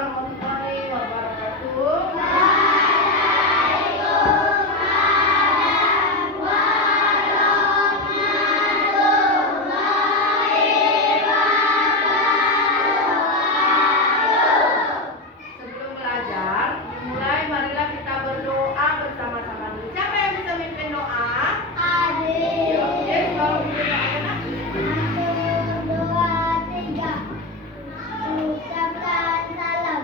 warahmatullahi wabarakatuh. Sebelum belajar, mulai marilah kita berdoa bersama-sama dulu. Siapa yang bisa mimpin doa? Adik. Oke, kalau mimpin doa enak. 1, 2, 3. Ucapkan salam.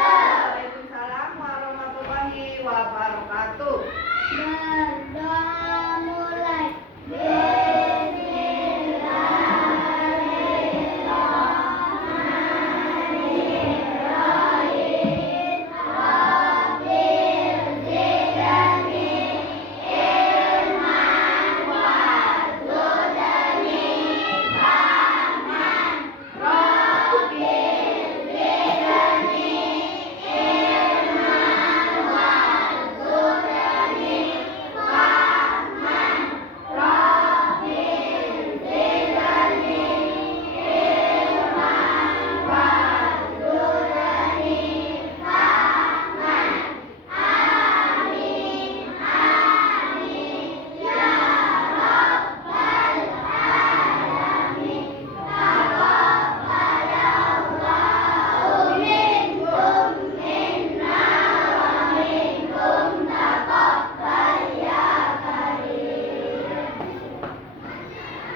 Waalaikumsalam warahmatullahi wabarakatuh. Berdoa mulai.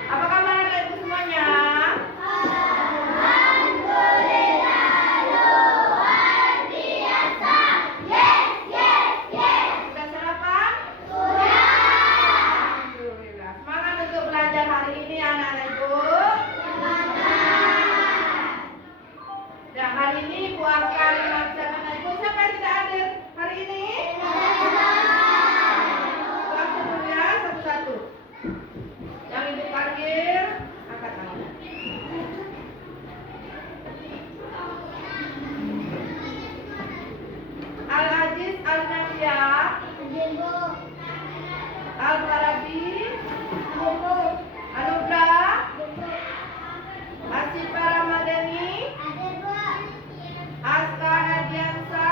Apa kabar anak-anakku semuanya? Sudah sarapan? Alhamdulillah. Semangat untuk belajar hari ini anak-anakku. Dan hari ini Ibu akan mengajak anak-anakku. Siapa yang tidak hadir hari ini? Langsung dulu ya, satu-satu. Yang ibu panggil, angkat tangan. Al-Aziz Al-Nadia, Al-Farabi, Anugrah, Asyifa Ramadhani, Aska Nadiansa,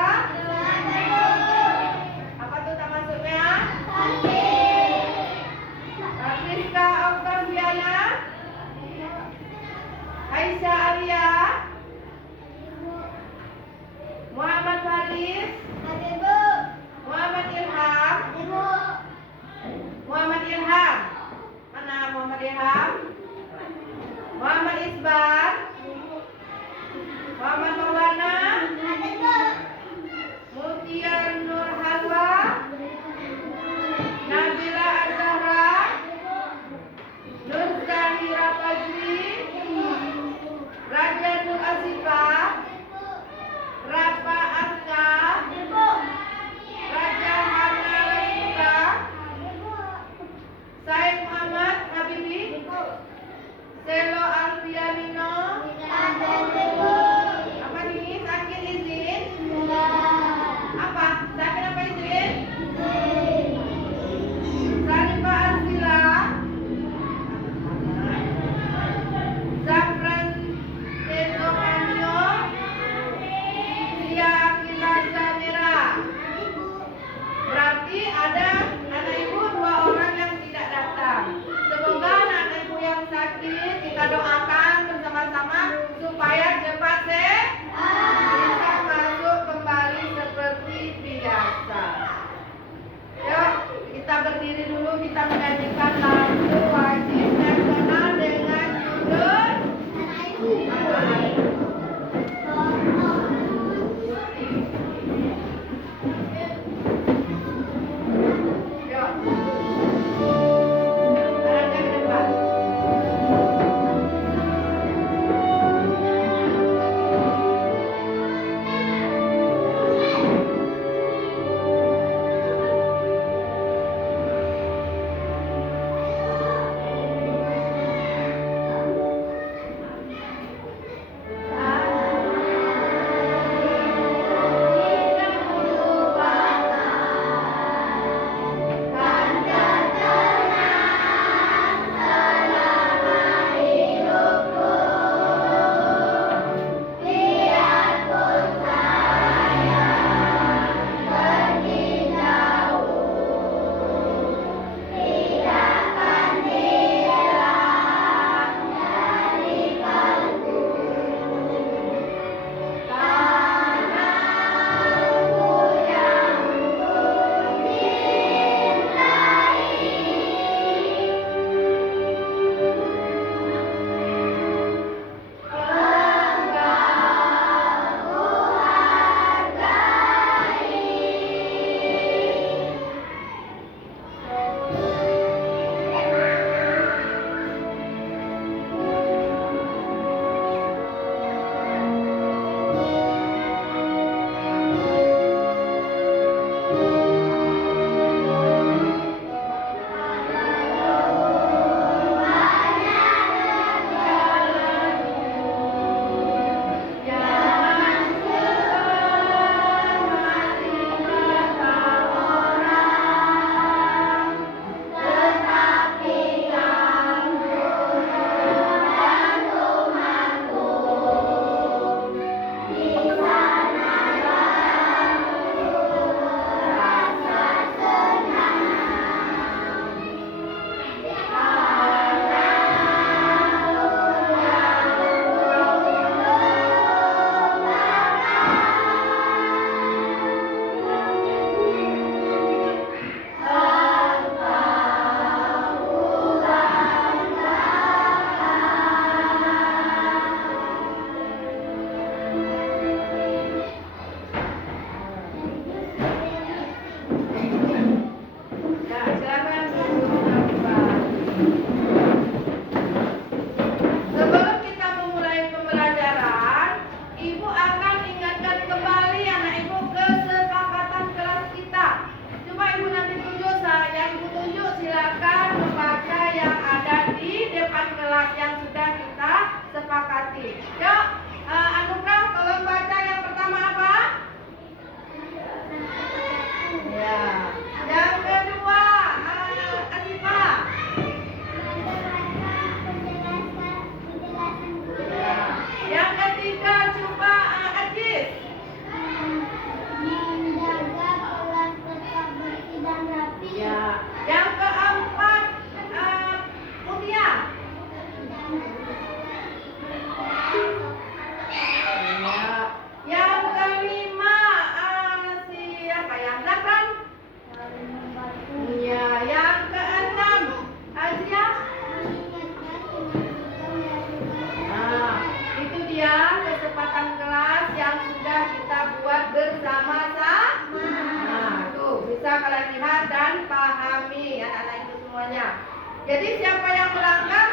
Jadi siapa yang melanggar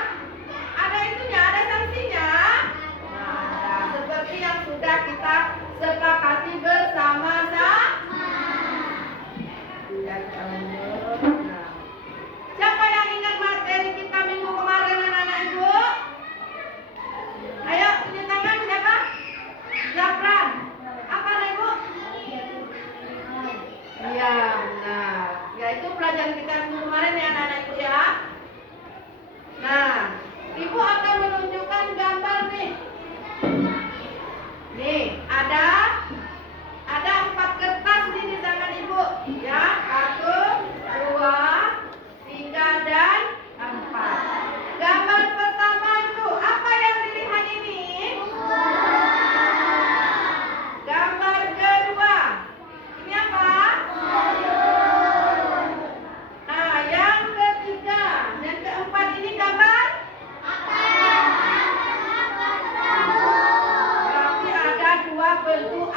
ada itunya, ada sanksinya. Nah, seperti yang sudah kita sepakati bersama-sama. Ya, nah. Siapa yang ingat materi kita minggu kemarin anak-anak ibu? Ayo tunjuk tangan siapa? Zafran. Apa nih ibu? Iya, nah, yaitu pelajaran kita minggu kemarin ya anak-anak ibu ya. Nah, ibu akan menunjukkan gambar nih. Nih, ada 4 kertas di tangan ibu, ya. 1, 2, 3 dan 4. Gambar pertama itu apa yang dilihat ini? Gambar kedua. Ini apa? Nah, yang ketiga dan keempat ini gambar? Berarti ada 2 bentuk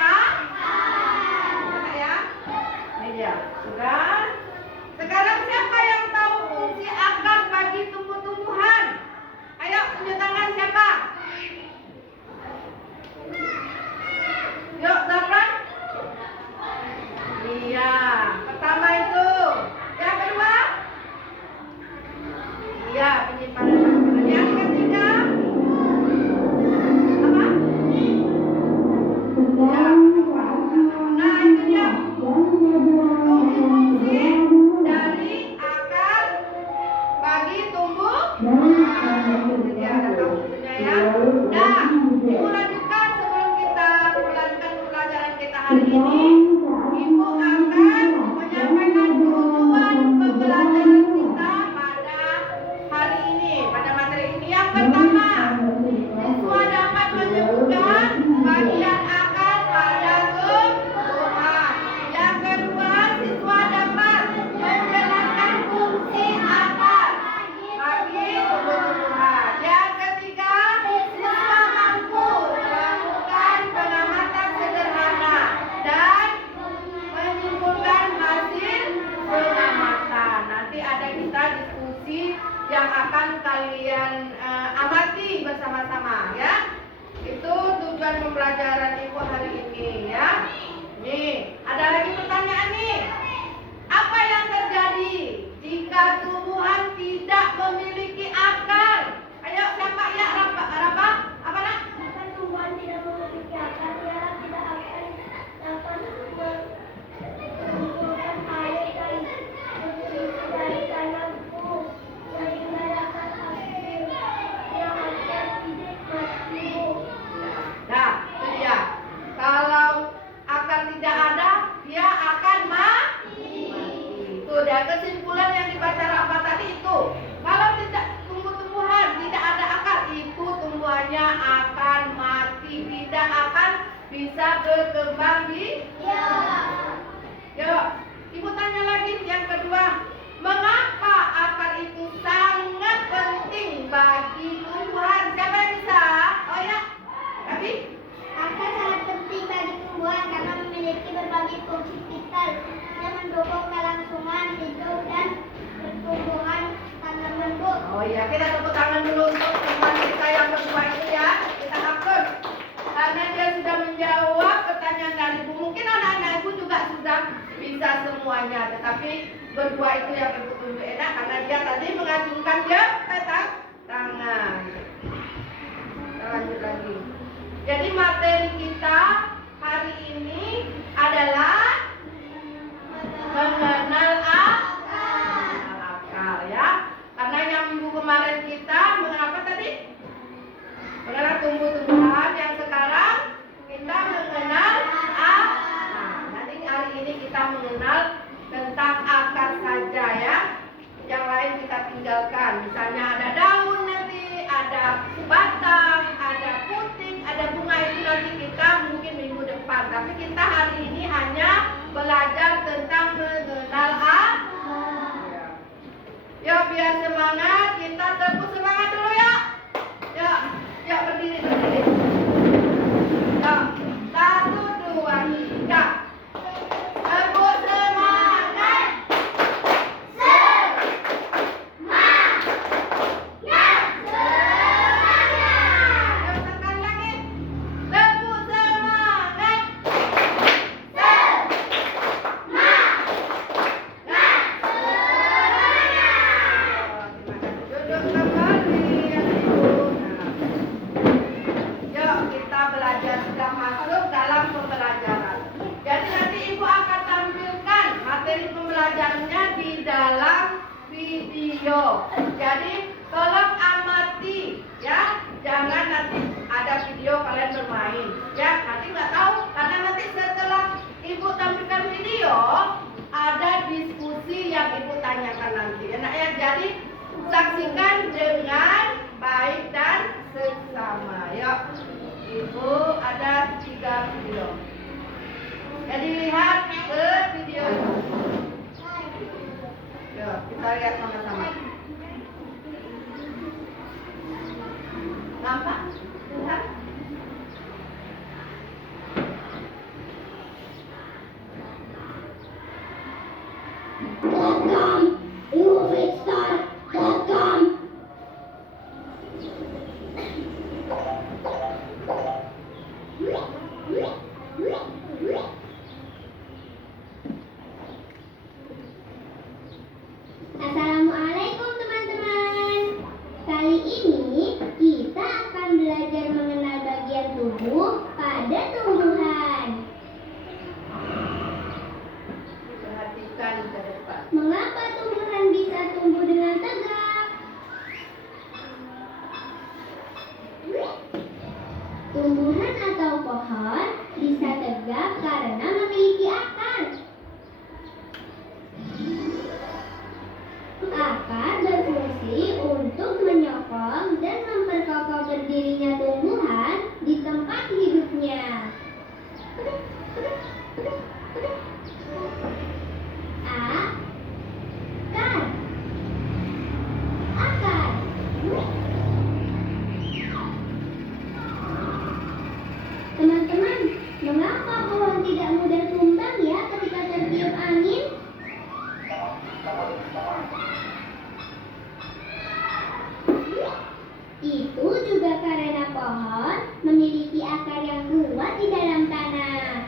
ya. Ini dia. Sudah. Sekarang siapa yang tahu fungsi akar bagi tumbuh-tumbuhan? Ayo tunjuk tangan siapa? Yuk, Zafran. Iya, pertama itu. Yang kedua? Iya, penyimpanan makanan. Yang ketiga? Apa? Ya, nah itu dia. Fungsi-fungsi dari akar bagi tumbuh. Jadi ada fungsinya ya. Nah, ibu lanjutkan sebelum kita melanjutkan pelajaran kita hari ini. Ibu akan menyampaikan tujuan pembelajaran kita pada hari ini, pada materi ini. Yang pertama, siswa dapat menyebutkan bagian akar pada tumbuhan. Yang kedua, siswa dapat menjelaskan fungsi akar bagi tumbuhan. Yang ketiga, siswa mampu melakukan pengamatan sederhana dan menyimpulkan hasil pengamatan. Nanti ada kita diskusi yang akan kalian amati bersama-sama ya. Itu tujuan pembelajaran ibu hari ini ya. Nih, ada lagi pertanyaan nih. Apa yang terjadi jika tumbuhan tidak memiliki akar? Ayo siapa ya? Rafa? Apa nak? Jika tumbuhan tidak memiliki akar, ia tidak akan dapat mengumpulkan air dari tanahku, sehingga dapat hasil yang akan mati. Nah, itu dia. Kalau akar tidak ada, dia akan mati. Itu dia kesimpulan yang dibaca Rafa tadi itu. Kalau tidak tumbuh-tumbuhan tidak ada akar, itu tumbuhannya akan mati, tidak akan bisa berkembang di. Yuk, ibu tanya lagi yang kedua. Mengapa akar itu sangat penting bagi tumbuhan? Siapa yang bisa? Oh ya, tapi Akar sangat penting bagi tumbuhan karena memiliki berbagai fungsi vital yang mendukung kelangsungan hidup dan pertumbuhan tanaman. oh iya, kita tepuk tangan dulu untuk teman kita yang berdua itu ya. Kita akur. Karena dia sudah menjawab pertanyaan dari ibu. Mungkin anak-anak ibu juga sudah bisa semuanya. Tetapi berdua itu yang betul-betul enak karena dia tadi mengacungkan dia tangan. Kita lanjut lagi. Jadi materi kita hari ini adalah mengenal akar ya. Karena yang minggu kemarin kita mengenal apa tadi? Mengenal tumbuh-tumbuhan. Yang sekarang kita mengenal akar. Nah, nanti hari ini kita mengenal tentang akar saja ya. Yang lain kita tinggalkan. Misalnya ada daun nanti, ada batang, ada puting, ada bunga, itu nanti kita mungkin minggu depan. Tapi kita hari ini hanya belajar tentang mengenal akar. Yuk biar semangat, kita tepuk semangat dulu ya. Yuk berdiri. Yuk, 1, 2, 3. Tepuk semangat. Semangat. video. Jadi tolong amati ya, jangan nanti ada video kalian bermain ya, nanti nggak tahu karena nanti setelah ibu tampilkan video ada diskusi yang ibu tanyakan nanti enak ya. Jadi saksikan dengan baik dan seksama. Yuk, ibu ada 3 video. Jadi lihat ke video itu. Yuk, kita lihat sama-sama. Nampak? Lihat. .com, movieStar.com. Assalamualaikum teman-teman. Kali ini kita akan belajar mengenal bagian tubuh pada tumbuhan. Perhatikan ke depan. Mengapa tumbuhan bisa tumbuh dengan tegak? Tumbuhan atau pohon bisa tegak karena memiliki akar. Akar berfungsi untuk menyokong dan memperkokoh berdirinya tumbuhan di tempat hidupnya. Akar. Teman-teman, mengapa pohon tidak mudah tumbang ya ketika tertiup angin? Itu juga karena pohon memiliki akar yang kuat di dalam tanah.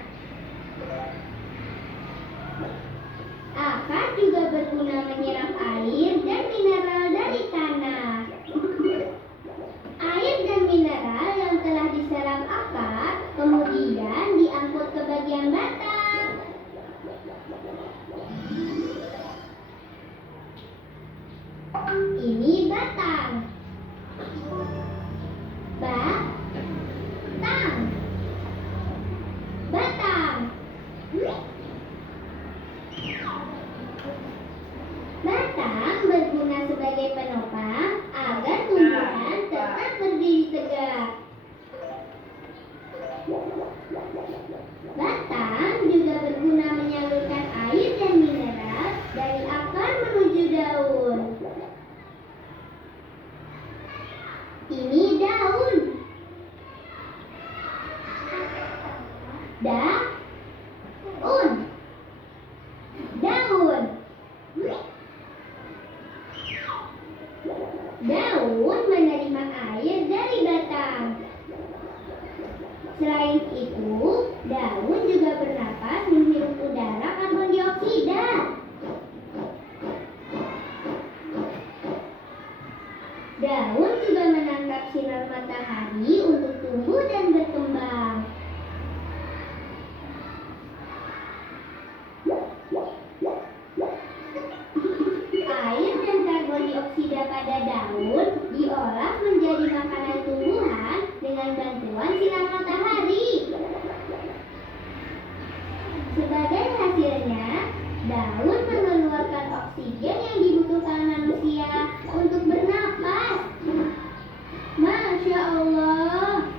Akar juga berguna menyerap air dan mineral dari tanah. Air dan mineral yang telah diserap akar kemudian diangkut ke bagian batang. Ini batang. Batang. Batang berguna sebagai penopang agar tumbuhan tetap berdiri tegak. Batang juga berguna menyalurkan air dan mineral dari akar menuju daun. Ini daun. Daun menerima air dari batang. Selain itu, daun juga bernapas menghirup udara karbon dioksida. Daun juga menangkap sinar matahari untuk tumbuh dan berkembang. Air dan karbon dioksida pada daun diolah menjadi makanan tumbuhan dengan bantuan sinar matahari. Sebagai hasilnya, daun mengeluarkan oksigen yang dibutuhkan manusia untuk bernapas. Masya Allah.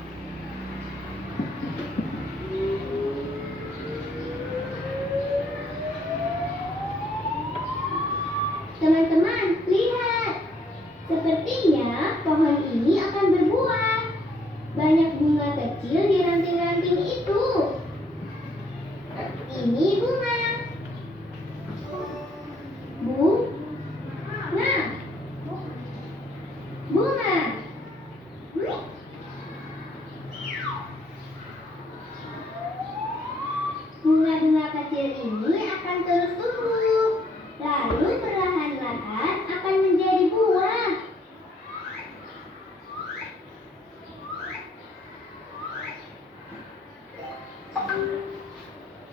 Teman-teman, lihat. Sepertinya pohon ini akan berbuah. Banyak bunga kecil di ranting-ranting itu. Ini bunga. Bunga. Bunga-bunga kecil ini akan terus tumbuh. Lalu perlahan-lahan akan menjadi buah.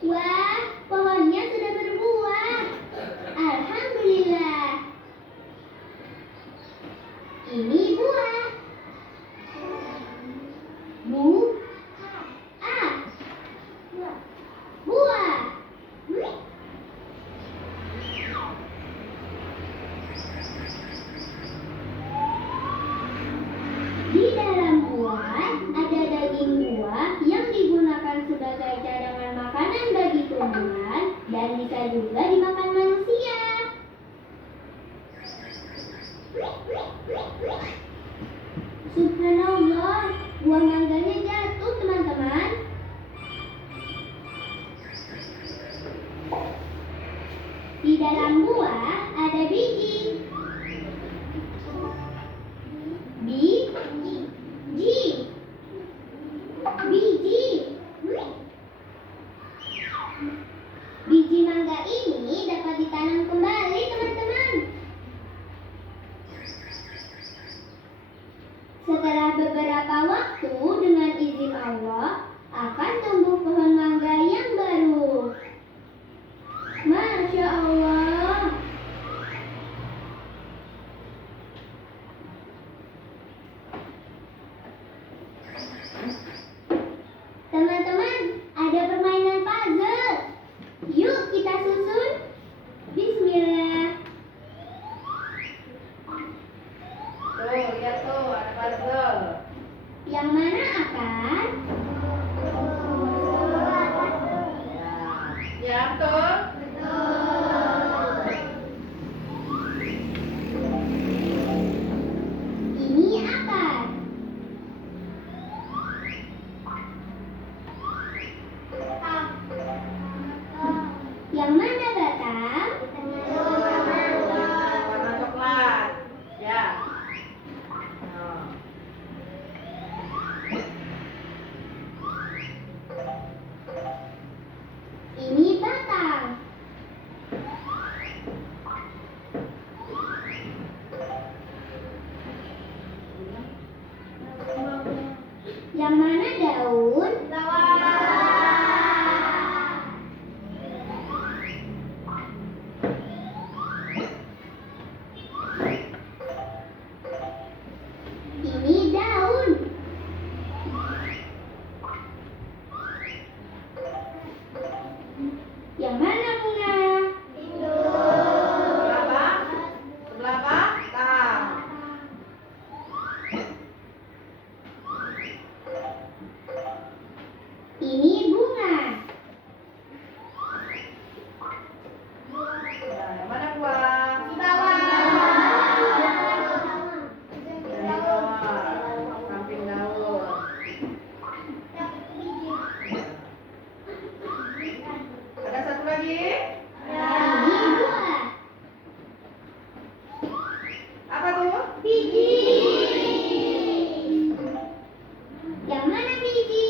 Wah, pohonnya sudah berbuah. Alhamdulillah. tumbuhan dan bisa juga dimakan manusia. Subhanallah, buah mangganya jatuh teman-teman. Di dalam buah ada biji. Biji. Biji mangga ini dapat ditanam kembali, teman-teman. Setelah beberapa waktu, dengan izin Allah, akan tumbuh pohon mangga yang baru. Masya Allah. Teman-teman, ada permainan puzzle. Yuk kita susun. Bismillah. Tuh, lihat tuh, ada puzzle. Yang mana akan? Ya, betul. Ini akar. Yang mana batang? Warna coklat. Ya. Nah. Ini batang. Yang mana daun? Ini daun. Yang mana bunga? Sebelah apa? Sebelah apa? Nah. Ini bunga. Ya, yang mana buah? Di bawah. Samping daun. Ada satu lagi? Ini buah. Apa tuh? Biji. Yang mana biji?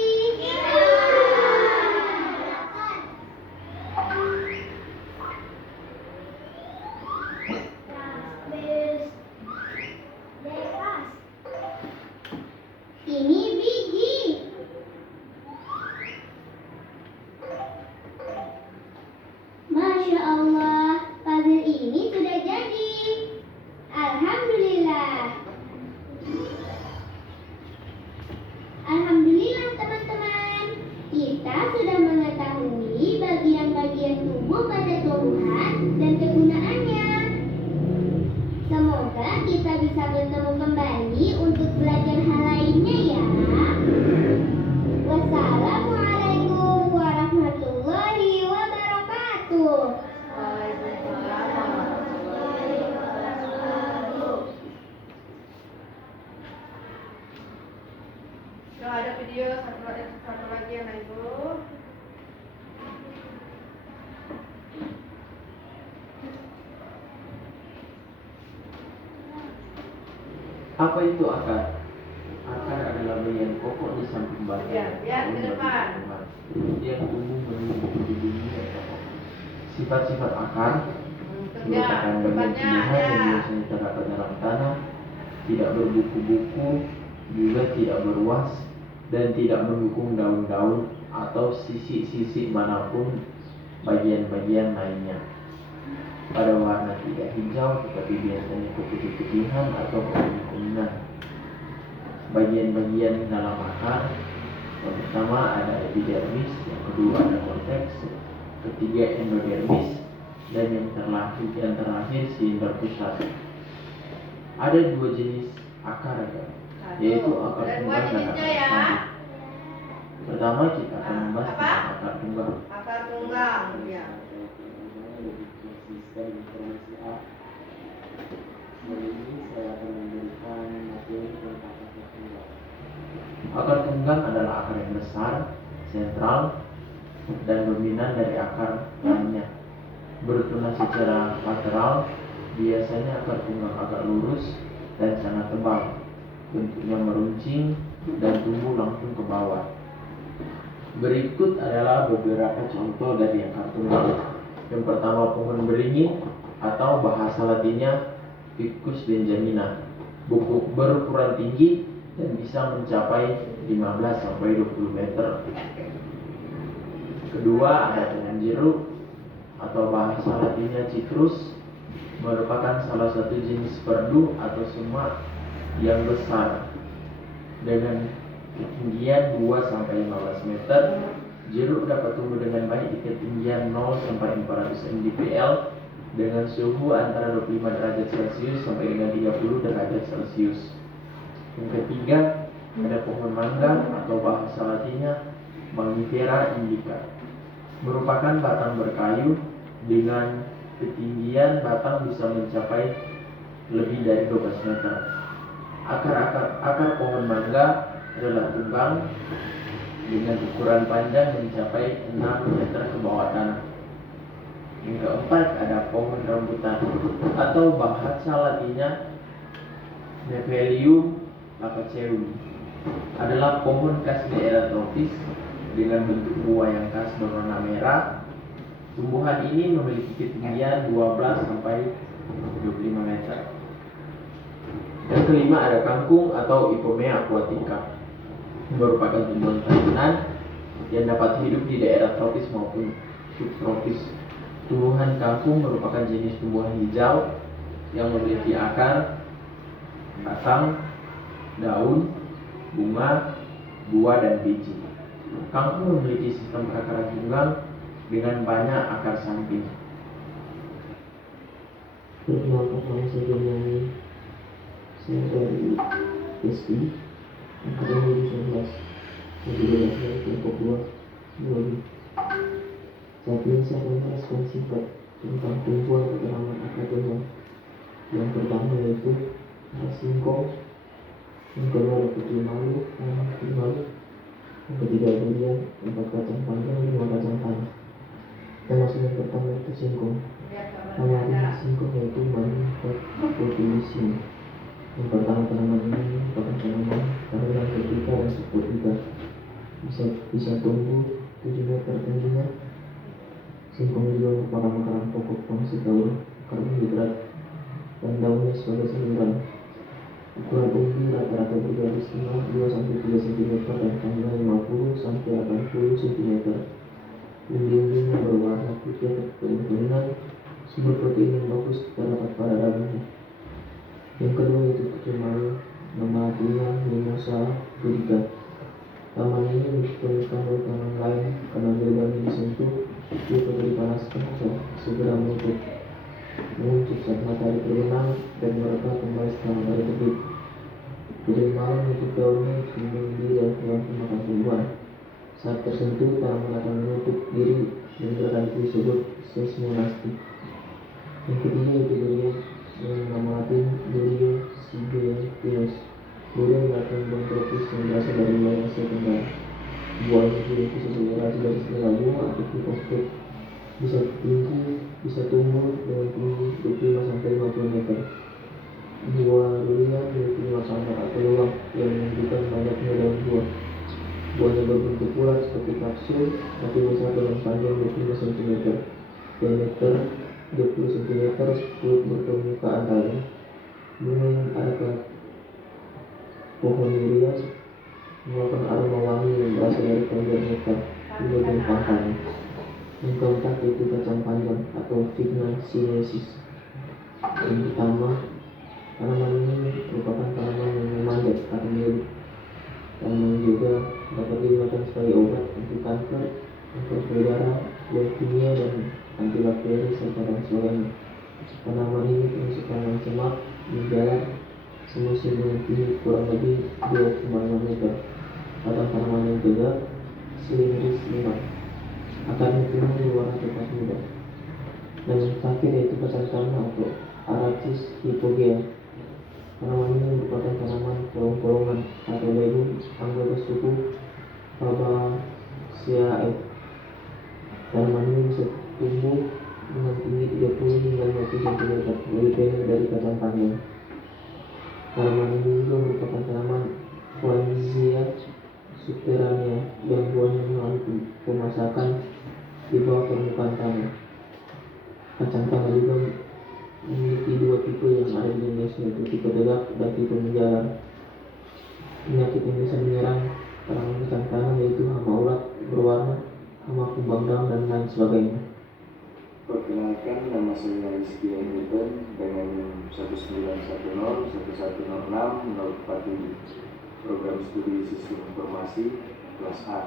Ini biji. Masya Allah, puzzle ini sudah jadi. Alhamdulillah. Alhamdulillah teman-teman, kita sudah mengetahui bagian-bagian tubuh pada tumbuhan dan kegunaannya. Semoga kita bisa bertemu kembali untuk belajar hal lainnya ya. Wassalamualaikum warahmatullahi wabarakatuh. Waalaikumsalam warahmatullahi wabarakatuh. Kalau ada video satu lagi yang itu. Apa itu akar? Akar adalah bagian pokok di samping batang. Ya, lihat ke depan. Dia tumbuh menuju di dunia. Sifat-sifat akar Kerja, merupakan bagian tempatnya tumbuhan yang ada. biasanya terdapat dalam tanah, tidak berbuku-buku, juga tidak beruas, dan tidak mendukung daun-daun atau sisi-sisi manapun bagian-bagian lainnya. Pada warna tidak hijau tetapi biasanya keputih-putihan atau kekuning-kuningan. Bagian-bagian dalam akar yang pertama ada epidermis, yang kedua ada korteks, ketiga endodermis, dan yang terakhir silinder pusat. Ada dua jenis akar yaitu akar Ada dua tunggal dan jenisnya akar ya. sambung. Pertama kita akan membahas Apa? tentang akar tunggal. Apa Akar tunggang, ya. Sistem informasi A. Kali ini saya akan memberikan materi tentang akar tunggang. Akar tunggang adalah akar yang besar, sentral, dan dominan dari akar lainnya. Bertunas secara lateral, biasanya akar tunggang agak lurus dan sangat tebal, bentuknya meruncing dan tumbuh langsung ke bawah. Berikut adalah beberapa contoh dari akar tunggang. Yang pertama, pohon beringin atau bahasa latinnya Ficus benjamina, berukuran tinggi dan bisa mencapai 15-20 meter. Kedua, ada pohon jeruk atau bahasa latinnya Citrus, merupakan salah satu jenis perdu atau semak yang besar dengan ketinggian 2-15 meter. Jeruk dapat tumbuh dengan baik di ketinggian 0-400 mdpl dengan suhu antara 25 derajat Celcius sampai dengan 30 derajat Celcius. Yang ketiga, ada pohon mangga atau bahasa latinnya Mangifera indica, merupakan batang berkayu dengan ketinggian batang bisa mencapai lebih dari 12 meter. Akar pohon mangga adalah tunggang dengan ukuran panjang mencapai 6 meter ke bawah tanah. Yang keempat, ada pohon rambutan atau bahasa latinnya Nephelium lacaceum, adalah pohon khas daerah tropis dengan bentuk buah yang khas berwarna merah. Tumbuhan ini memiliki ketinggian 12-25 meter. Yang kelima, ada kangkung atau Ipomea aquatica, merupakan tumbuhan tahunan yang dapat hidup di daerah tropis maupun subtropis. Tumbuhan kangkung merupakan jenis tumbuhan hijau yang memiliki akar, batang, daun, bunga, buah, dan biji. Kangkung memiliki sistem perakaran tunggang dengan banyak akar samping. Perkenalkan, nama saya Benyamin. Saya dari SI angkatan 2019. Saya saya kelompok 2 Saat ini saya akan merespon singkat tentang tumbuhan keterangan akar tunggang. Yang pertama yaitu ada singkong, yang kedua ada putri malu, yang ketiga durian, 4 kacang panjang, 5 kacang tanah. Kita masuk yang pertama itu singkong. Nama arti singkong yaitu Manihot cotyledonea. Yang pertama, tanaman ini merupakan tanaman tahunan vertikal dan subvertikal, bisa tumbuh 7 meter tingginya. Singkong juga merupakan makanan pokok fungsi daun, karbohidrat, dan daunnya sebagai sayuran. Ukuran umbi rata-rata bergaris tengah 2-3 cm dan panjang 50-80 cm. Umbi-umbinya berwarna putih atau kekuningan. Sumber protein yang bagus terdapat pada dagingnya. Yang kedua yaitu putri malu, nama artinya Mimosa pudica. Taman ini diperlukan oleh tanaman lain karena bila disentuh, dia perlu dipanaskan segera menguncup saat matahari terbenam dan mereka kembali setelah matahari terbit. Putri malu menutup daunnya sehingga diri dalam pemakan tumbuhan. Saat tersentuh, tanaman akan menutup diri dan gerakan itu disebut seismonasti. Yang ketiga yaitu durian, dengan nama latin Durio siberianus. Durian adalah tumbuhan tropis yang berasal dari wilayah Asia Tenggara. Buahnya memiliki seselerasi dari selera bunga atau fosfat. Bisa tinggi, bisa tumbuh dengan tinggi 25-50 meter. Buah durian memiliki 5 kamar atau lubang yang menunjukkan banyaknya daun buah. Buahnya berbentuk bulat seperti kapsul, tapi besar dengan panjang 25 cm, diameter 20 cm, 10 permukaan tali. Bunga yang ada pohon durian mengeluarkan aroma wangi yang berasal dari kelenjar nektar di bagian pangkalnya. Yang keempat yaitu kacang panjang atau Vigna sinensis. Yang pertama, tanaman ini merupakan tanaman yang memanjat atau mirip. Tanaman juga dapat digunakan sebagai obat untuk kanker payudara, leukemia, dan antibakteri serta dan sebagainya. Tanaman ini termasuk tanaman semak yang jalan semusim dengan tinggi kurang lebih 2,5 meter. Batang tanaman yang tegak, silindris 5. akarnya kuning berwarna coklat muda. Dan yang terakhir yaitu Chrysanthemum atau Arachis hypogea. Tanaman ini merupakan tanaman kolong-kolongan atau daun anggota suku Fabaceae. Tanaman ini bisa tumbuh dengan tinggi 30 hingga 50 cm, lebih pendek dari kacang panjang. Tanaman ini juga merupakan tanaman Franzia subterranea yang buahnya melalui pemasakan di bawah permukaan tanah. Kacang tanah juga memiliki dua tipe yang ada di Indonesia, yaitu tipe tegak dan tipe menjalar. Penyakit yang bisa menyerang tanaman kacang tanah yaitu hama ulat berwarna, hama kumbang daun, dan lain sebagainya. Perkenalkan, nama saya Rizky Newton dengan 19101106047, program studi sistem informasi kelas A.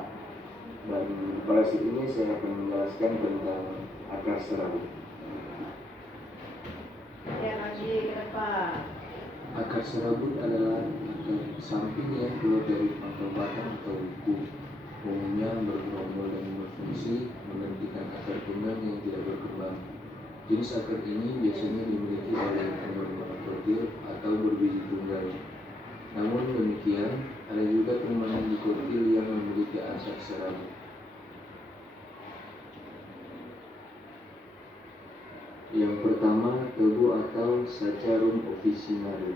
Dan pada saat ini saya akan menjelaskan tentang akar serabut. Ya, lagi ke depan. Akar serabut adalah akar samping yang keluar dari pangkal batang atau buku. Umumnya bergerombol dan berfungsi menggantikan akar tunggal yang tidak berkembang. Jenis akar ini biasanya dimiliki oleh tanaman monokotil atau berbiji tunggal. Namun demikian, ada juga tanaman dikotil yang memiliki akar serabut. Yang pertama, tebu atau Saccharum officinarum.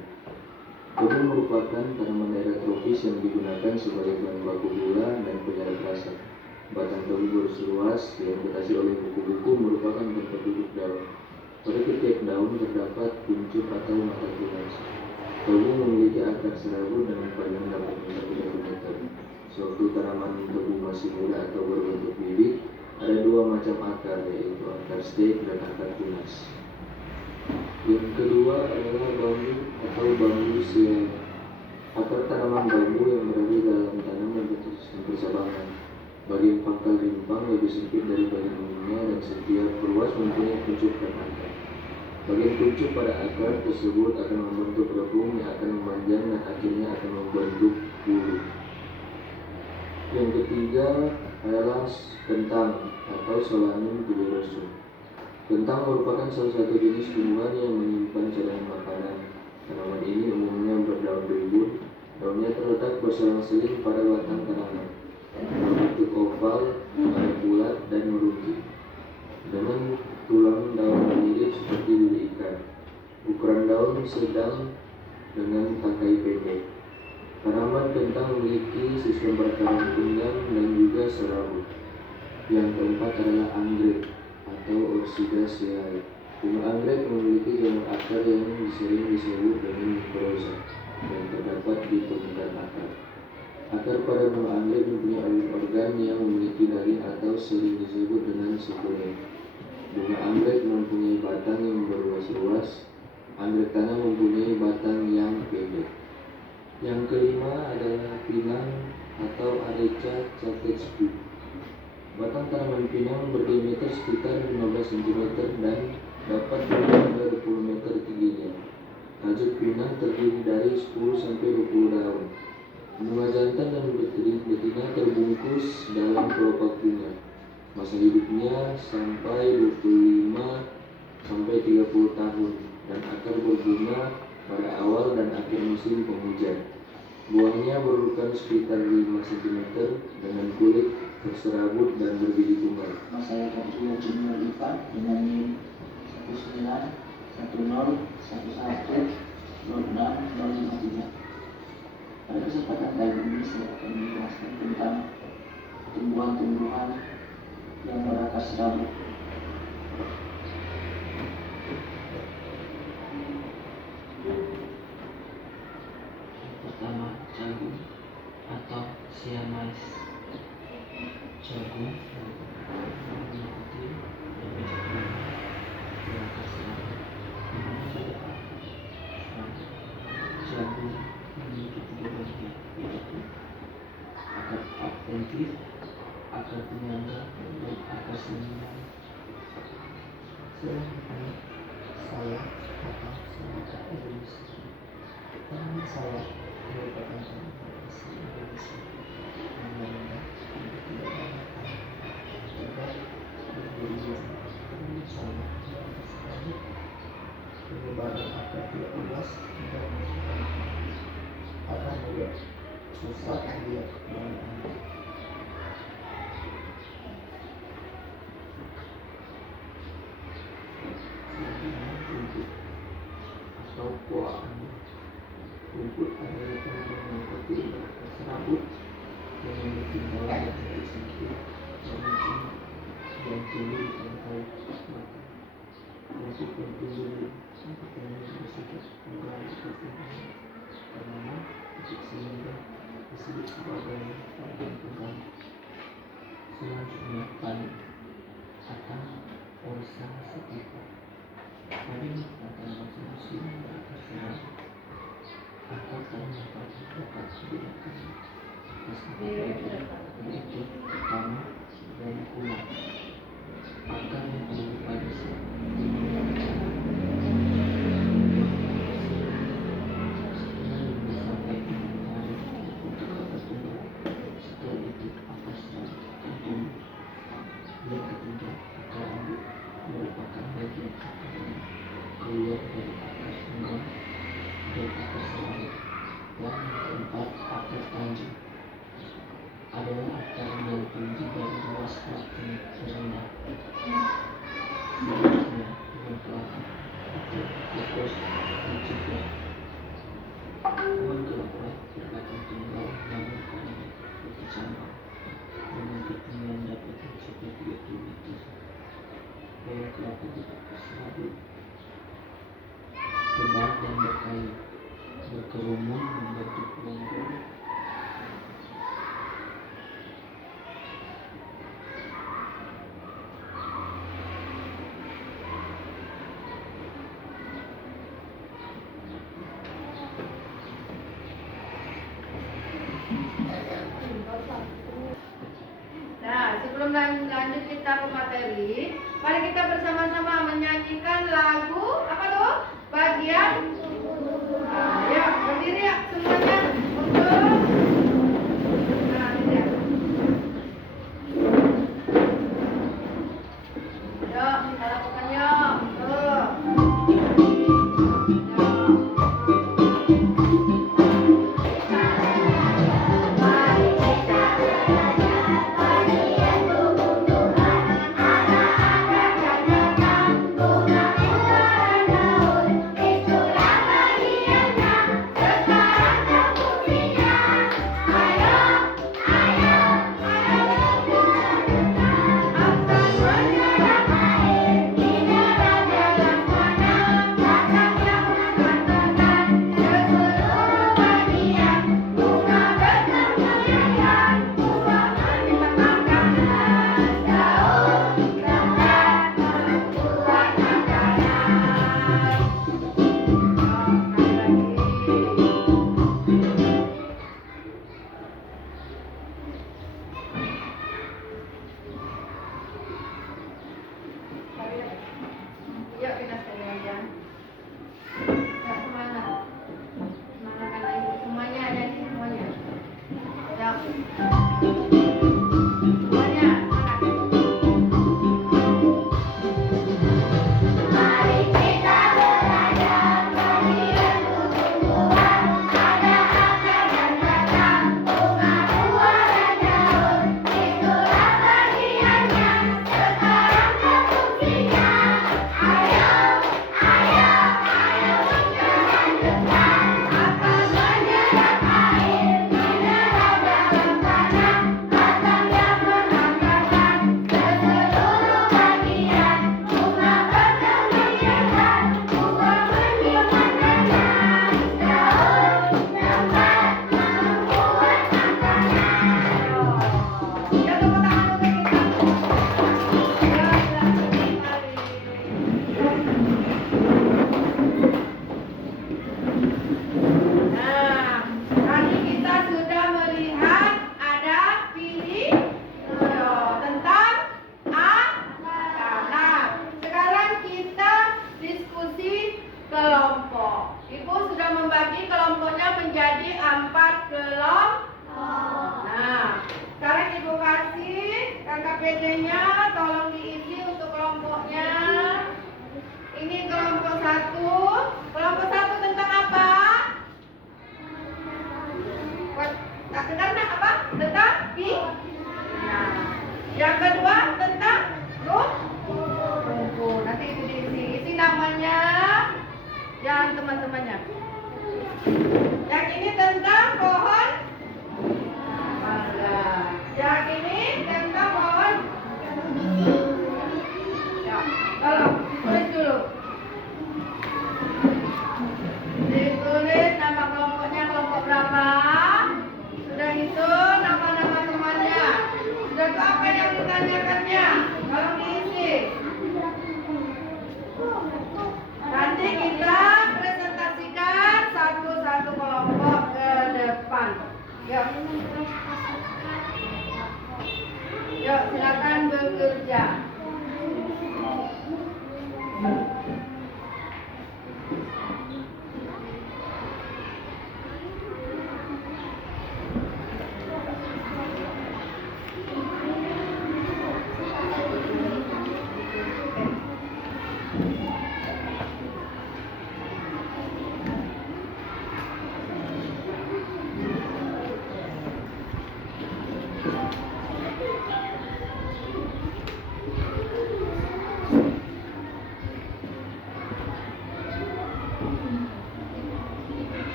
Tebu merupakan tanaman daerah tropis yang digunakan sebagai bahan baku gula dan penyedap rasa. Batang tebu berusia luas yang dibatasi oleh buku-buku merupakan tempat duduk daun. Pada setiap daun terdapat kuncup atau mata tunas. Tebu memiliki akar serabut dengan panjang dapat mencapai 1 meter. Sewaktu tanaman tebu masih muda atau berbentuk bibit, ada dua macam akar, yaitu akar stek dan akar tunas. Yang kedua adalah bambu atau bambu siam. Akar tanaman bambu yang berada dalam tanah membentuk sistem persabangan. Bagian pangkal rimpang lebih sempit dari bagian umumnya dan setiap ruas mempunyai kuncup dan akar. Bagian kuncup pada akar tersebut akan membentuk rebung yang akan memanjang dan akhirnya akan membentuk bulu. Yang ketiga adalah kentang atau Solanum tuberosum. Kentang merupakan salah satu jenis tumbuhan yang menyimpan cadangan makanan. Tanaman ini umumnya berdaun beribun. Daunnya terletak berselang-seling pada batang tanaman, berbentuk oval, pada bulat dan meruncing, dengan tulang daun mirip seperti bulu ikan. Ukuran daun sedang dengan tangkai pendek. Tanaman kentang memiliki sistem perakaran tunggang dan juga serabut. Yang keempat adalah anggrek atau Orchidaceae. Bunga anggrek memiliki jamur akar yang sering disebut dengan mikroza dan terdapat di permukaan akar. Akar pada bunga anggrek mempunyai organ yang memiliki daging atau sering disebut dengan sukulen. Bunga anggrek mempunyai batang yang berluas-luas. Anggrek tanah mempunyai batang yang pendek. Yang kelima adalah pinang atau Areca catechu. Batang tanaman pinang berdiameter sekitar 15 cm dan dapat hingga 20 meter tingginya. Tajuk pinang terdiri dari 10-20 daun. Bunga jantan dan betina terbungkus dalam kelopak bunga. Masa hidupnya sampai 25-30 tahun dan akar berbunga pada awal dan akhir musim penghujan. Buahnya berukuran sekitar 5 cm dengan kulit berserabut dan berbiji tunggal. Saya Kopsu Junior IPA dengan NIM 191101053. Pada kesempatan kali ini saya akan menjelaskan tentang tumbuhan-tumbuhan yang berakar serabut. Pertama, jagung atau siamais. Jagung warna putih dan berakar serabut. Jagung memiliki 3 bagian, yaitu akar adventif, akar penyangga, dan akar seniman. Selanjutnya, salak atau salak Indonesia. Tanaman salak merupakan tanaman asli Indonesia yang rendah dan tidak banyak tanah, dan berdirian penulisan lanjut penyebaran akan tidak luas dan akan tidak susah dia kemana-mana. Rumput atau poaan. Rumput adalah tanaman kecil serabut yang memiliki daun yang sedikit, ranting dan tuli sampai batang. Rumput yang tumbuh sampai tanah bersifat tunggal bertumbuhan bernama titik sehingga disebut sebagai padang tunggal. Selanjutnya panen atau orsa sekitar. Panen adalah musim berkesan atau tanaman padi dapat digunakan atas yaitu pertama dan pulang. Akar yang perlu pada saat sampai 6 hari untuk akar tumbuh. Setelah itu akar serang akan tumbuh. Yang ketiga, akar rambut merupakan bagian akar yang keluar dari akar tunggal dan akar serang. Dan yang keempat, akar tanjung adalah akar yang tinggi dan luas makin rendah. Selanjutnya, yang kelapa atau fokus mencegah menggelaplah berbatang tunggal namun karena berkecambang dengan ketinggian dapat mencapai 30 meter. Pohon kelapa berakar serabut tebal dan berkayu, berkerumun membentuk longgong. Nah, sebelum lanjut kita ke materi, mari kita bersama-sama menyanyikan lagu apa tuh? Bagian ya, berdiri ya semuanya untuk nah, ini ya. Yuk, kita lakukan yuk. Tuh. Mari kita belajar, mari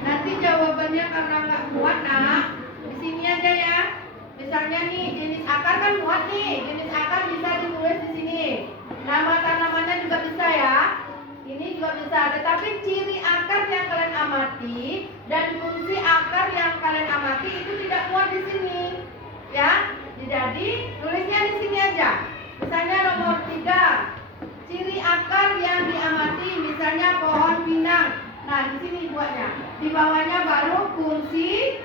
Nanti jawabannya karena nggak muat nak, di sini aja ya. Misalnya nih jenis akar kan muat nih, jenis akar bisa ditulis di sini. Nama tanamannya juga bisa ya. Ini juga bisa. Tetapi ciri akar yang kalian amati dan fungsi akar yang kalian amati itu tidak muat di sini, ya. Jadi tulisnya di sini aja. Misalnya nomor 3, ciri akar yang diamati, misalnya pohon pinang. Nah, di sini buatnya. Di bawahnya baru fungsi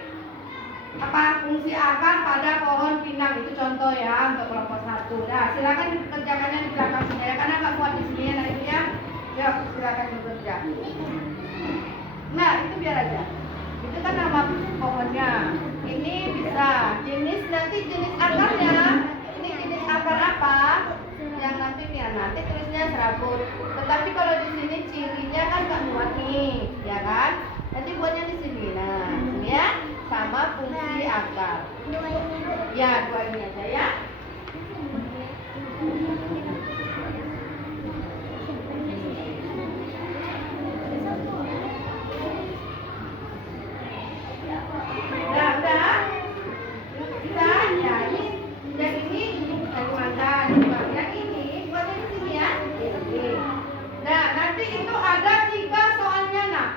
fungsi akar pada pohon pinang. Itu contoh ya untuk kelompok 1. Nah, silakan dikerjakannya di belakang sini ya, karena nggak muat di sini ya nanti ya. Yuk, silakan bekerja. Nah, itu biar aja. Itu kan nama pohonnya. Ini bisa nanti jenis akarnya. Ini jenis akar apa? Yang nanti tulisnya serabut. Tetapi kalau di sini cirinya kan nggak muat nih, ya kan? Nanti buatnya di sini. Nah, sini ya, sama fungsi akar. Ya, 2 ini aja ya. Udah. Bisa ya, yang ini dari mana? Yang ini buatnya di sini ya. Oke. Nah, nanti itu ada 3 soalnya nak.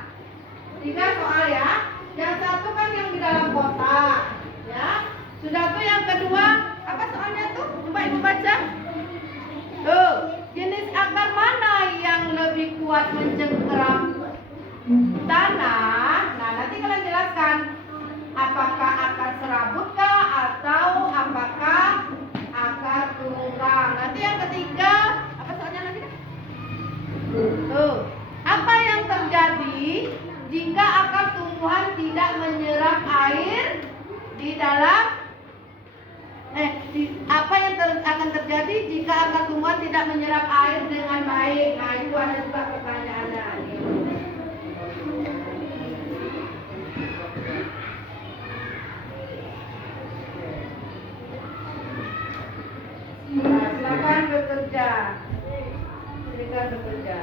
3 soal ya. Yang satu kan yang di dalam kotak, ya. Sudah tuh yang kedua, apa soalnya tuh? Coba ibu baca. Tuh, jenis akar mana yang lebih kuat mencengkeram tanah? Nah, nanti kalian jelaskan. Apakah akar serabutkah atau apakah akar tunggang? Nanti yang ketiga, apa soalnya lagi? Tuh, apa yang terjadi jika akar tumbuhan tidak menyerap air di dalam apa yang akan terjadi jika akar tumbuhan tidak menyerap air dengan baik? Nah, itu ada juga pertanyaannya. Nah, silakan bekerja. Silakan bekerja.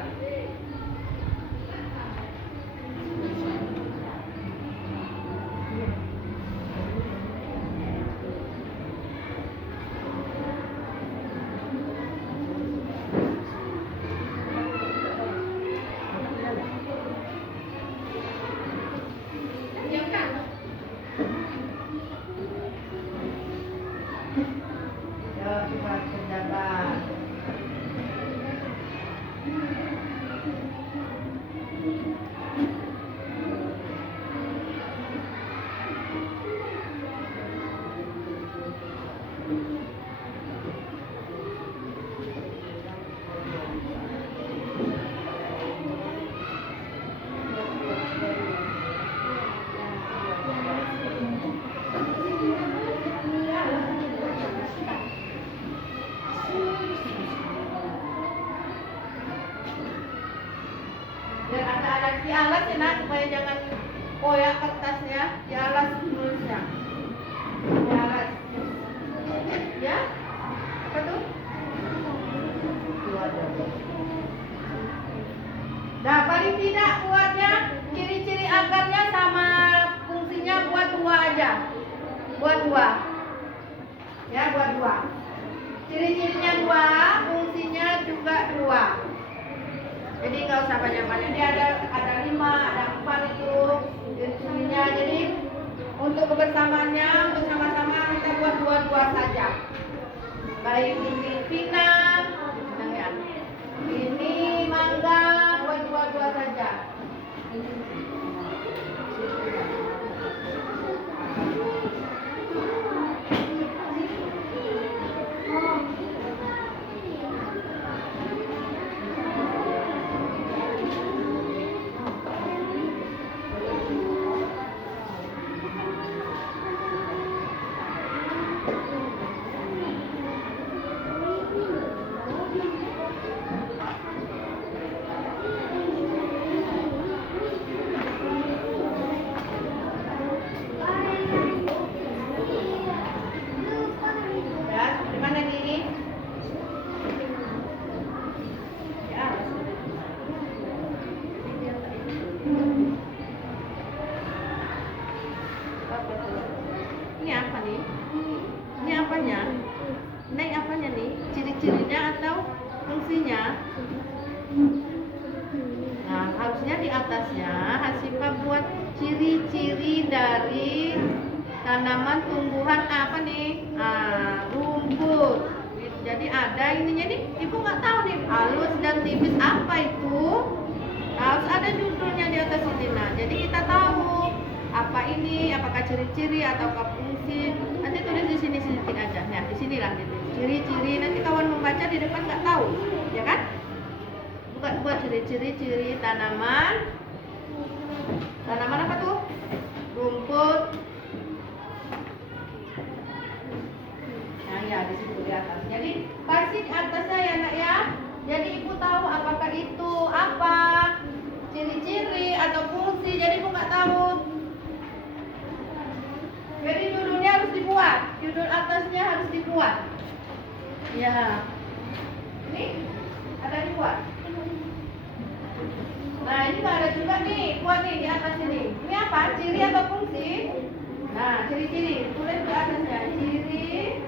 Coba kerjakan. Biar ada di alas ya nak, supaya jangan koyak kertasnya, di alas nulisnya. Di alas. Ya? Apa tuh? Nah, paling tidak buatnya ciri-ciri akarnya sama fungsinya buat 2 aja. Buat 2. Ya, buat 2. Ciri-cirinya 2, fungsinya juga 2. Jadi nggak usah banyak-banyak. Ini ada 5, ada 4 itu ciri-cirinya. Jadi untuk kebersamaannya, untuk sama-sama kita buat 2 saja. Baik ini pinang, ya. Ini mangga, buat 2 saja. atau fungsinya? Nah, harusnya di atasnya Hasifah buat ciri-ciri dari tanaman tumbuhan apa nih? Rumput. Jadi ada ininya nih, ibu nggak tahu nih halus dan tipis apa itu. Harus ada judulnya di atas ini. Nah, jadi kita tahu apa ini, apakah ciri-ciri atau fungsi. Nanti tulis di sini sedikit aja. Nah, di sinilah gitu. Ciri-ciri. Nanti kawan membaca di depan nggak tahu, ya kan? Buat ciri-ciri tanaman. Tanaman apa tuh? Rumput. Nah, ya di situ di atas. Jadi pasti di atasnya ya nak ya. Jadi ibu tahu apakah itu apa ciri-ciri atau fungsi. Jadi ibu nggak tahu. Jadi judulnya harus dibuat. Judul atasnya harus dibuat. Ya. Ini ada dibuat. Nah, ini ada juga nih, buat nih di atas ini. Ini apa? Ciri atau fungsi? Nah, ciri-ciri. Tulis di atasnya ciri.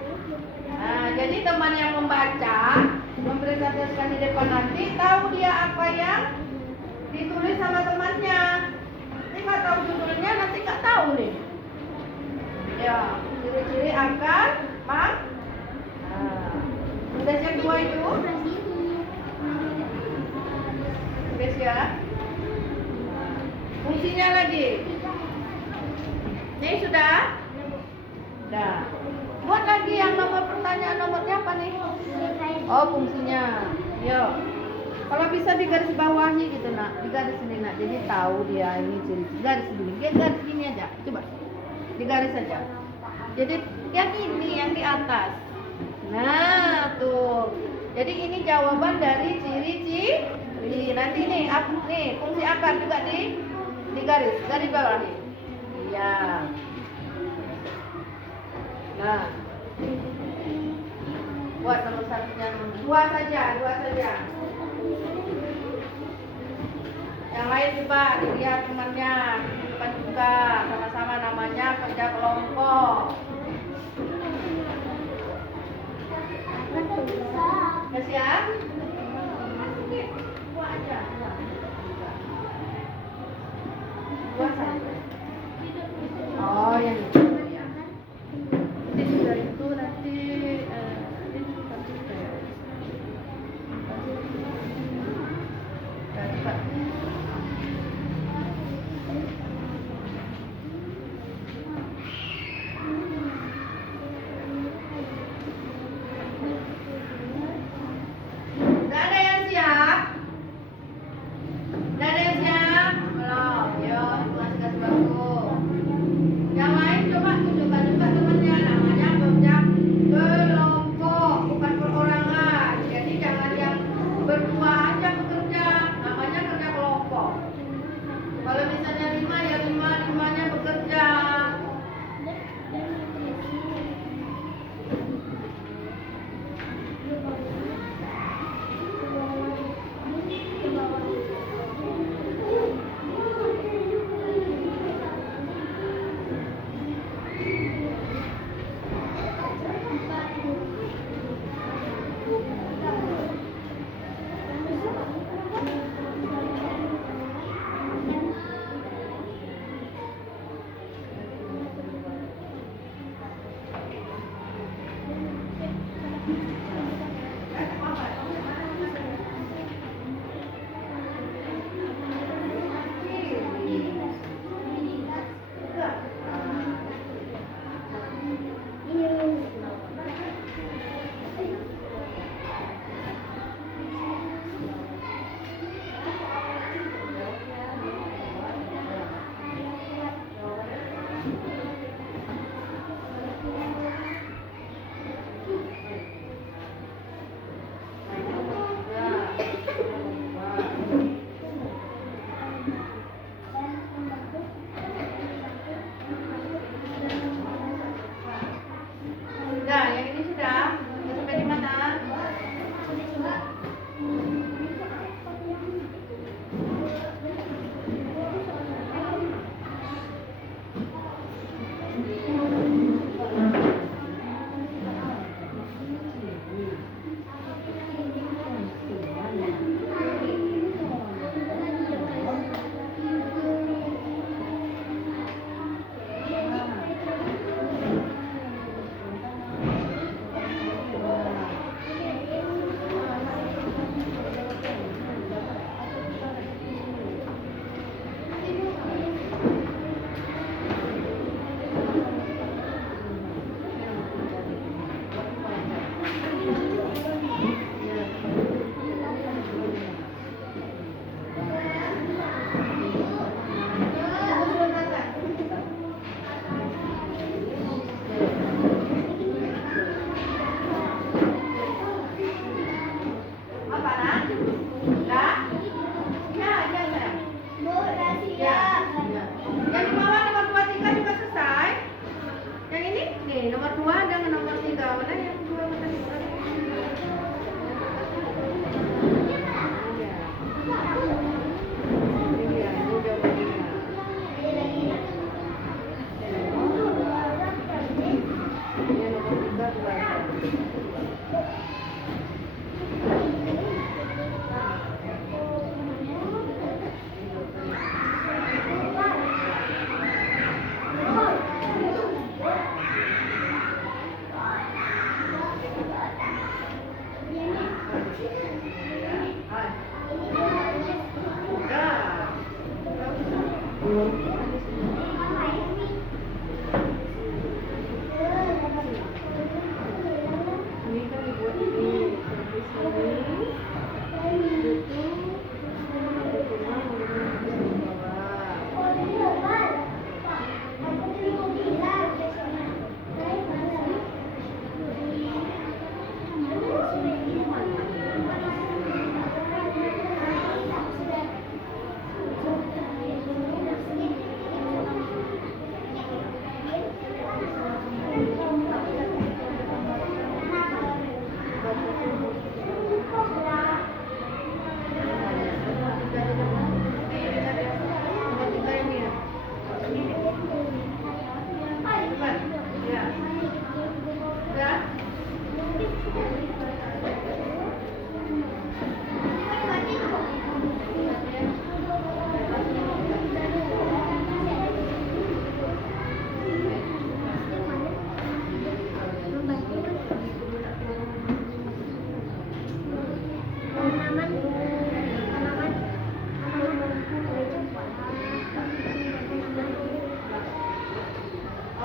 Nah, jadi teman yang membaca, mempresentasikan di depan nanti, tahu dia apa yang ditulis sama temannya. Ini nggak tahu judulnya, nanti nggak tahu nih. Ya, ciri-ciri akan Nah, udah siap dua itu? Udah siap? Fungsinya lagi. Ini sudah? Sudah. Buat lagi yang nomor pertanyaan nomornya apa nih? Oh, fungsinya. Yuk. Kalau bisa digaris bawahi gitu nak, digaris sini nak. Jadi tahu dia ini ciri. Garis gini, garis gini aja. Coba. Digaris saja. Jadi yang ini yang di atas. Nah, tuh. Jadi ini jawaban dari ciri-ciri. Nanti nih, fungsi akar juga digaris, garis bawahi. Iya. Nah, buat nomor satunya, dua saja. Yang lain juga dilihat temannya, bukan juga sama-sama namanya kerja kelompok. Ya siap? Dua aja. Dua saja. Oh, yang itu. Sudah itu nanti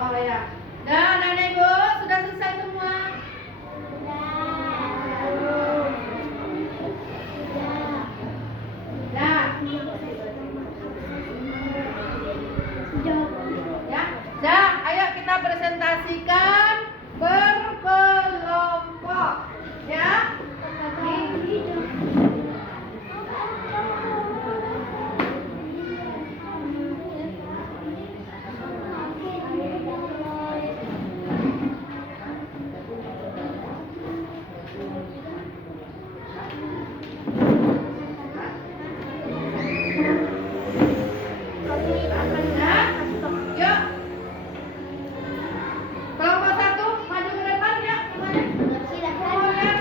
Oh ya. Dan anak ibu sudah selesai semua. Nah, ya, dah, ayo kita presentasikan berkelompok, ya. Yuk. Kelompok satu maju ke depan ya, semuanya. Pohonnya.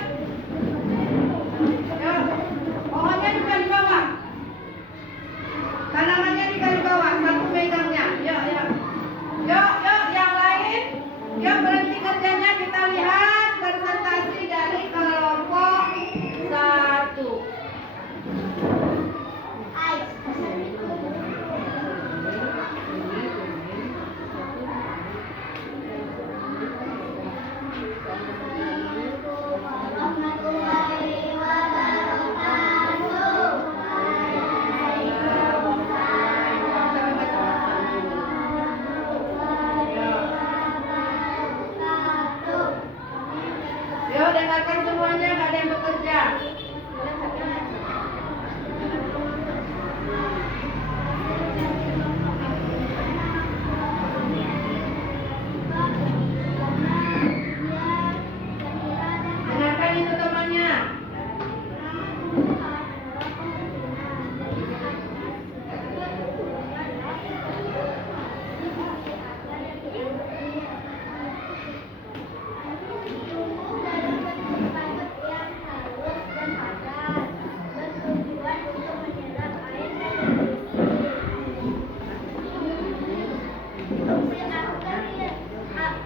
Yuk. Pohonnya juga di bawah. Tanamannya juga di bawah. Satu megangnya. Yuk, yuk. Yuk, yuk, yang lain. Yuk berhenti kerjanya, kita lihat presentasi dari kelompok satu. Yuk dengarkan semuanya, gak ada yang bekerja. Dengarkan itu temannya.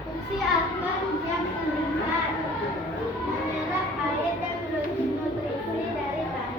Fungsi akar yang terlihat menyerap air dan nutrisi dari tanah.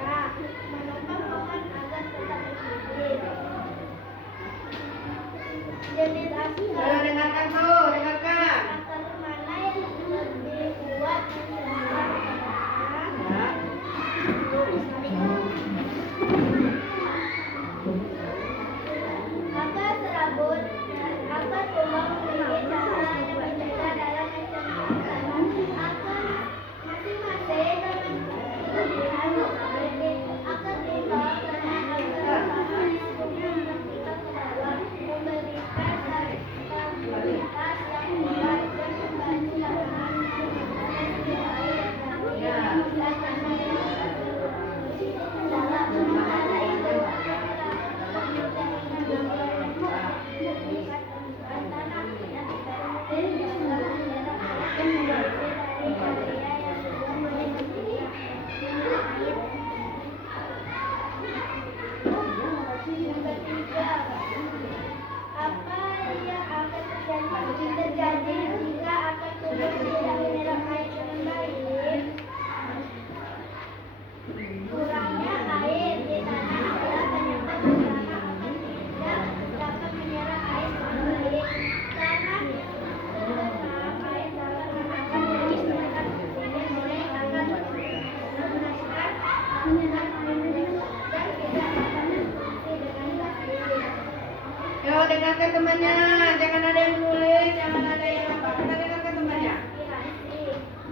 dengarkan temannya, jangan ada yang menulis, jangan ada yang apa. Kita dengarkan temannya.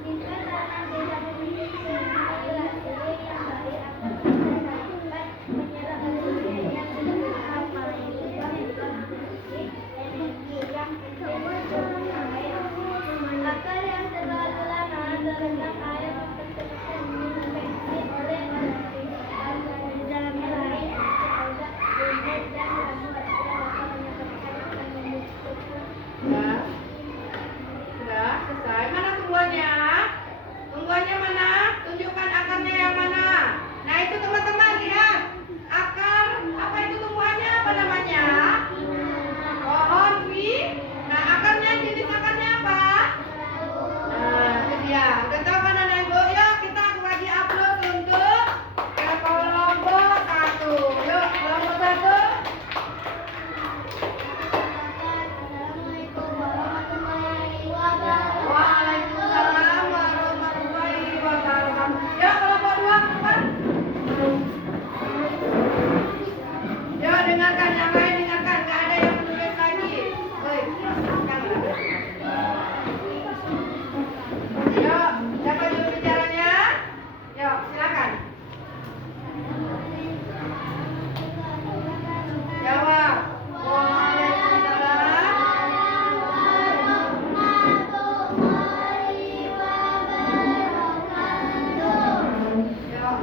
Siswa tanah desa memiliki relasi yang baik akan dapat menyerap energi yang bermanfaat pada hidup energi yang akar yang terlalu lama terendam air mempercepat infeksi oleh bakteri di dalam air sehingga bubur dan rambut dapat menyebabkan penyembuhan. Sudah selesai. Mana tumbuhannya? Tumbuhannya mana? Tunjukkan akarnya yang mana. Nah itu teman-teman lihat. Akar, apa itu tumbuhannya? Apa namanya? Pohon Nah akarnya, jenis akarnya apa? Nah itu dia. Udah tahu kan anak ibu? Yuk kita bagi upload untuk ke kelompok 1. Yuk kelompok 1. Assalamualaikum warahmatullahi wabarakatuh. Waalaikumsalam warahmatullahi wabarakatuh. Ya kelompok 2 keluar. Ya dengarkan yang lain, dengarkan, nggak ada yang menulis lagi. Woi, ya siapa dulu bicaranya? Yuk silakan. Jawab. Waalaikumsalam. Yuk.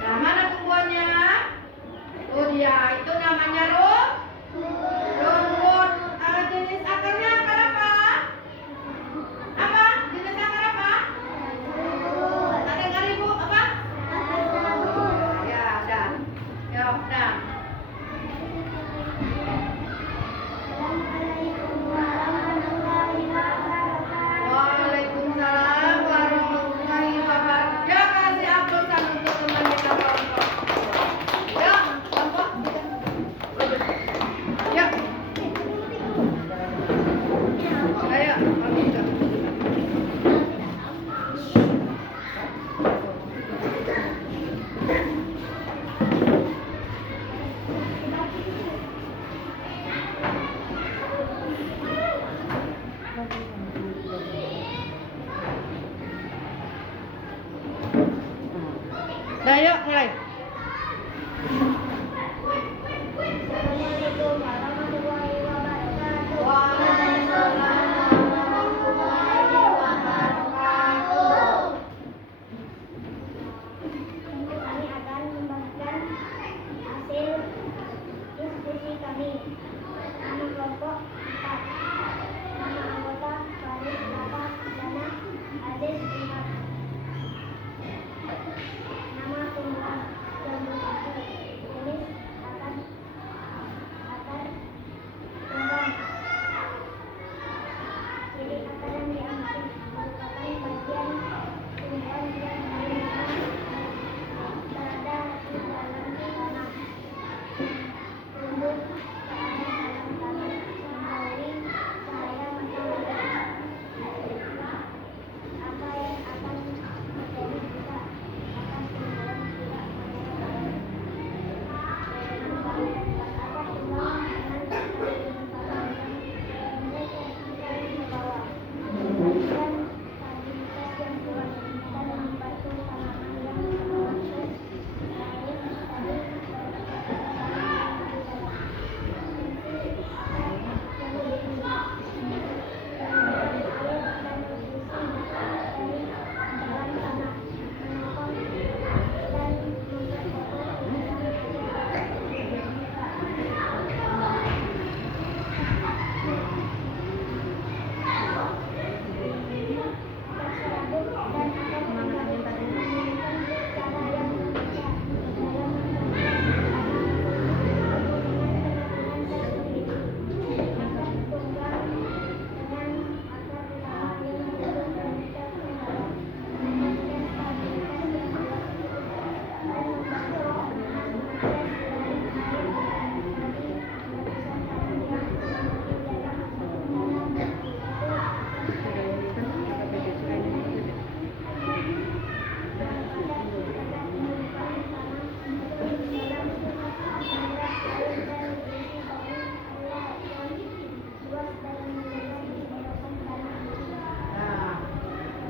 Nah, mana tumbuhannya? Oh dia, itu namanya rumput. Jenis akarnya akar apa? Apa? Jenis akar apa? Ada nggak ibu? Apa? Ya, udah. Yuk, udah. Waalaikumsalam warahmatullahi wabarakatuh. Ya kasih uploadan untuk teman kita kelompok. Ya, kelompok. Ya. Ayo, kami juga. Nah, yuk mulai. Assalamualaikum warahmatullahi wabarakatuh. Waalaikumsalam warahmatullahi wabarakatuh. Kami akan membagikan hasil diskusi kami. Nama kelompok 4. Nama anggota Faris Napa Dana Aziz Imam. Nama tumbuhan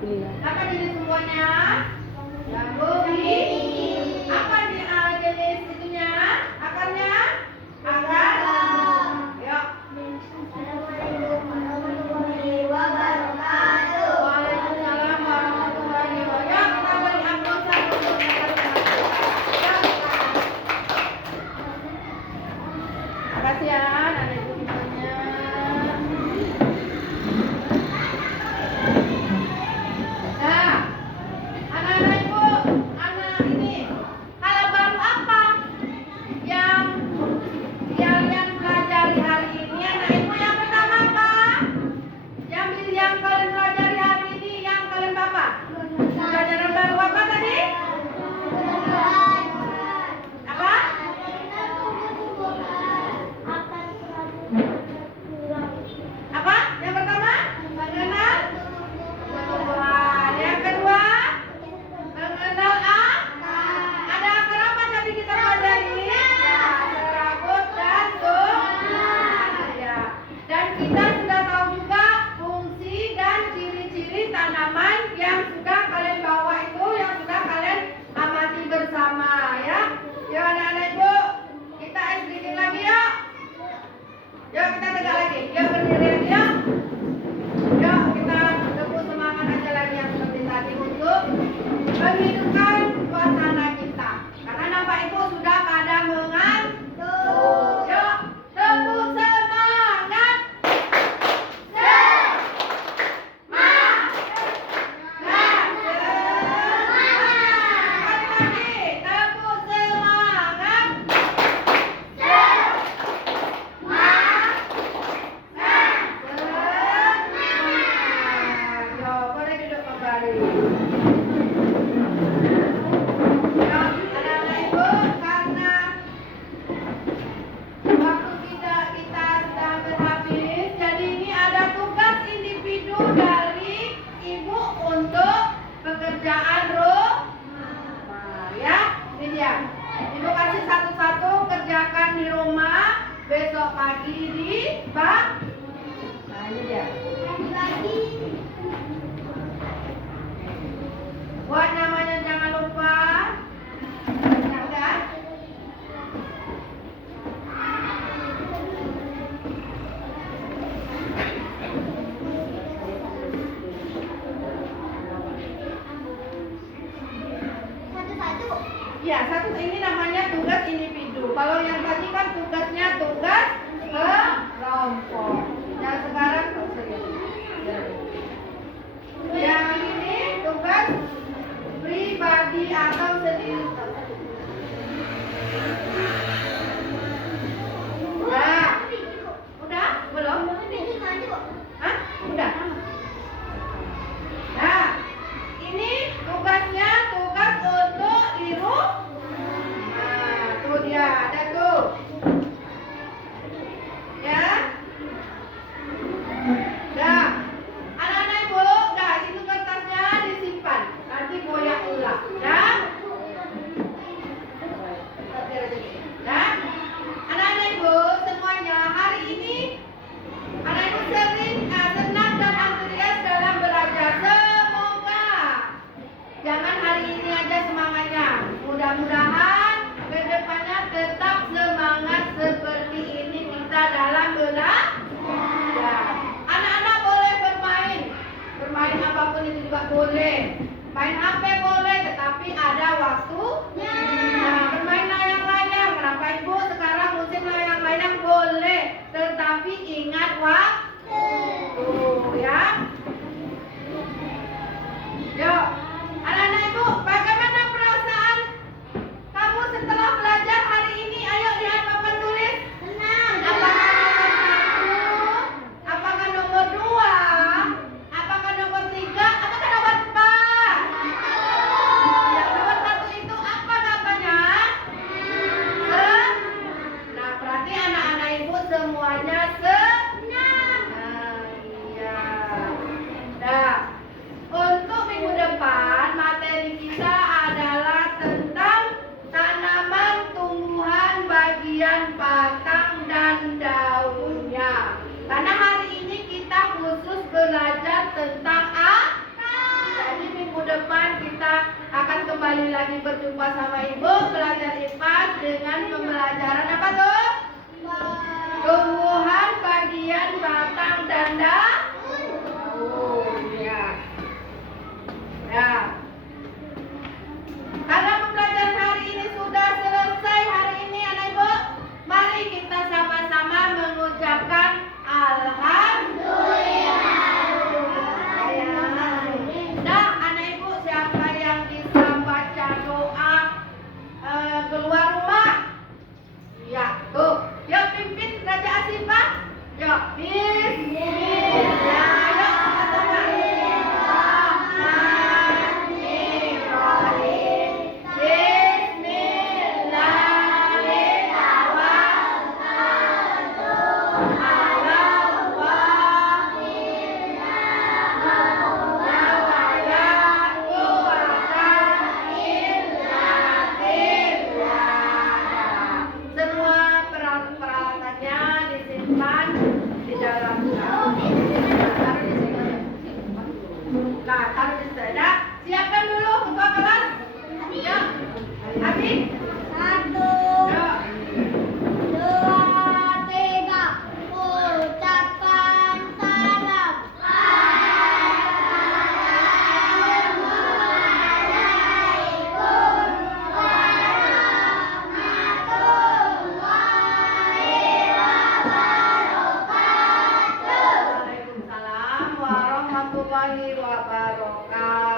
Apa jenis semuanya? Jambu biji. Apa jenis itunya? Akarnya? Akar. Yuk. Waalaikumsalam warahmatullahi wabarakatuh. Yuk, kita beri aplausan untuk mereka. Yuk, makasih ya, anak ibu semuanya. Nah, anak-anak ibu, anak ini hal baru apa yang kalian pelajari hari ini? Anak ibu yang pertama apa? Yang kalian pelajari hari ini, yang kalian apa? Pelajaran baru apa tadi? Apa? Apa? Yang pertama? Mengenal tumbuhan. Yang kedua? Mengenal ada akar apa tadi kita pelajari? Ya, serabut dan ya. Dan kita sudah tahu juga fungsi dan ciri-ciri tanaman yang sudah kalian bawa itu, yang sudah kalian amati bersama ya. Yuk anak-anak ibu, kita sedikit lagi yuk. Yuk kita tegak lagi. Yuk berdiri lagi yuk. Yuk kita tepuk semangat aja lagi yang seperti tadi untuk menghidupkan suasana kita. Karena nampak ibu sudah pada mengantuk. Yuk tepuk semangat. Sekali lagi tepuk semangat. Yo, boleh duduk kembali. Yo, anak-anak ibu, karena waktu kita sudah berhabis, jadi ini ada tugas individu dari ibu untuk pekerjaan rumah. Ya, ini dia. Ibu kasih satu-satu kerjakan di rumah, besok pagi di bank. Nah, ini dia. Buat namanya jangan lupa. Ya udah. Iya, satu ini namanya tugas individu. Kalau yang tadi kan tugasnya tugas kelompok. Yang sekarang yang ini tugas pribadi atau sendiri. Udah? Belum? Hah? Udah? Nah, ini tugasnya tugas untuk di rumah. Nah, tuh dia, ada tuh. Ya. Dah. Anak-anak ibu, dah itu kertasnya disimpan. Nanti goyang ulang. Dah. Dah. Anak-anak ibu semuanya, hari ini anak ibu senang dan antusias dalam belajar. Semoga jangan hari ini aja semangatnya. Mudah-mudahan kedepannya tetap semangat seperti ini kita dalam belajar. Anak-anak boleh bermain apapun itu juga boleh. Main HP boleh, tetapi ada waktunya. Nah, bermain layang-layang. Kenapa ibu sekarang musim layang-layang boleh, tetapi ingat waktu. Ya. Yuk, anak-anak ibu, bagaimana perasaan kamu setelah belajar hari ini? Ayo lihat papan tulis. Senang. Apakah nomor 1? Apakah nomor 2? Apakah nomor 3? Apakah nomor 4? Yang nomor 1 itu apa namanya? Nah, berarti anak-anak ibu semuanya senang. kembali lagi berjumpa sama Ibu belajar IPA dengan pembelajaran apa tuh? Tumbuhan bagian batang dan daun. Ya. Ya. Karena pembelajaran hari ini sudah selesai hari ini anak Ibu, mari kita sama-sama mengucapkan alhamdulillah. Nah, anak Ibu siapa yang bisa baca doa keluar rumah? Ya, tuh. Yuk pimpin Raja Asifah. Yuk, bismillah. Yuk sama-sama. Bismillahirrahmanirrahim. Semua peralatannya disimpan di dalam tas. Taruh di sini. Nah, taruh di sini. Nah, siapkan dulu ketua kelas. Yuk. Abi. 1, Yuk. 2, 3. Ucapan salam. Waalaikumsalam warahmatullahi wabarakatuh.